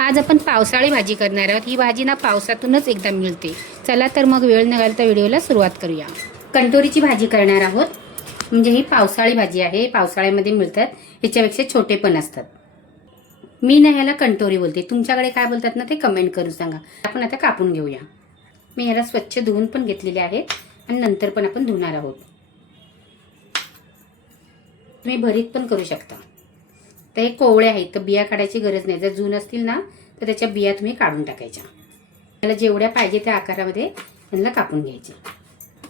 आज आपण पावसाळी भाजी करणार आहोत। ही भाजी ना पावसातूनच एकदा मिळते। चला तर मग वेळ न घालता व्हिडिओला सुरुवात करूया। कंटोरीची भाजी करणार आहोत, म्हणजे ही पावसाळी भाजी आहे। पावसाळ्यामध्ये मिळतात, ह्याच्यापेक्षा छोटे पण असतात। मी ना ह्याला कंटोरी बोलते, तुमच्याकडे काय बोलतात ना ते कमेंट करून सांगा। आपण आता कापून घेऊया। मी ह्याला स्वच्छ धुवून पण घेतलेले आहेत आणि नंतर पण आपण धुणार आहोत। तुम्ही भरीत पण करू शकता। तर हे कोवळे आहेत, तर बिया काढायची गरज नाही। जर जून असतील ना तर त्याच्या बिया तुम्ही काढून टाकायच्या। त्याला जेवढ्या पाहिजे त्या आकारामध्ये त्यांना कापून घ्यायचे।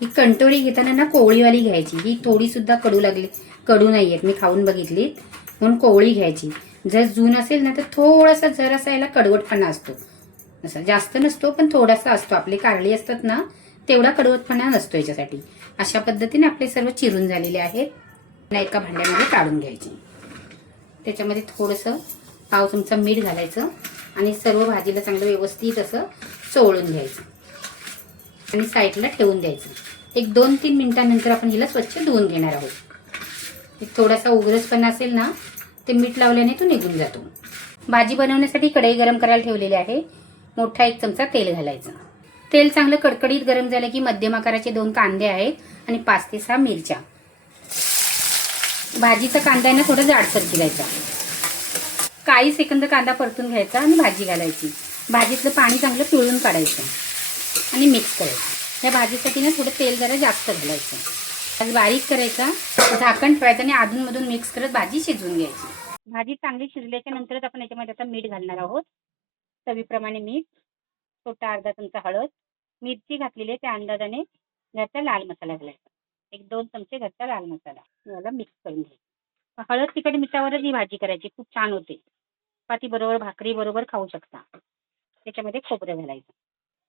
ही कंटोरी घेताना ना कोवळीवाली घ्यायची, ही थोडी सुद्धा कडू नाही आहेत, मी खाऊन बघितली म्हणून कोवळी घ्यायची। जर जून असेल ना तर थोडासा जरासा याला कडवटपणा असतो, असं जास्त नसतो पण थोडासा असतो। आपले कारली असतात ना तेवढा कडवटपणा नसतो याच्यासाठी। अशा पद्धतीने आपले सर्व चिरून झालेले आहेत। एका भांड्यामध्ये काढून घ्यायचे। त्याच्यामध्ये थोडंसं पाव चमचा मीठ घालायचं आणि सर्व भाजीला चांगलं व्यवस्थित असं चोळून घ्यायचं आणि साईडला ठेवून द्यायचं। एक 2-3 मिनिटांनंतर आपण हिला स्वच्छ धुवून घेणार आहोत। एक थोडासा उग्रसपणा असेल ना ते मीठ लावल्याने तो निघून जातो। भाजी बनवण्यासाठी कढई गरम करायला ठेवलेली आहे। मोठा 1 चमचा तेल घालायचं। तेल चांगलं कडकडीत गरम झालं की मध्यम आकाराचे 2 कांदे आहेत आणि 5 ते 6 मिरच्या। भाजीचा कांदा आहे ना थोडा जाडसर चिरायचा। काही सेकंद कांदा परतून घ्यायचा आणि भाजी घालायची। भाजीतलं पाणी चांगलं पिळून काढायचं आणि मिक्स करायचं। या भाजीसाठी ना थोडं तेल जरा जास्त घालायचं। भाजी बारीक करायचा, झाकण ठेवायचं आणि अधूनमधून मिक्स करत भाजी शिजवून घ्यायची। भाजी चांगली शिजल्याच्या नंतरच आपण याच्यामध्ये आता मीठ घालणार आहोत। चवीप्रमाणे मीठ, छोटा अर्धा चमचा हळद, मिरची घातलेली आहे त्या अंदाजाने घरचा लाल मसाला घालायचा। 1-2 चमचे घरचा लाल मसाला याला मिक्स करून घ्यायचा। हळद तिखट मिठावरच ही भाजी करायची, खूप छान होते। चपाती बरोबर भाकरी बरोबर खाऊ शकता। त्याच्यामध्ये खोबरं घालायचं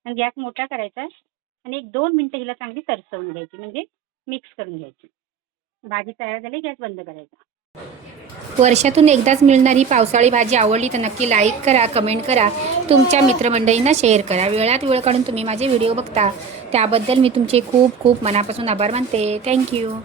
आणि गॅस मोठा करायचा आणि 1-2 मिनिटं हिला चांगली तरसवून घ्यायची, म्हणजे मिक्स करून घ्यायची। भाजी तयार झाली, गॅस बंद करायचा। वर्षातून एकदाच मिळणारी पावसाळी भाजी आवडली तर नक्की लाईक करा, कमेंट करा, तुमच्या मित्रमंडळींना शेअर करा। वेळात वेळ काढून तुम्ही माझे व्हिडिओ बघता त्याबद्दल मी तुमचे खूप खूप मनापासून आभार मानते। थँक्यू।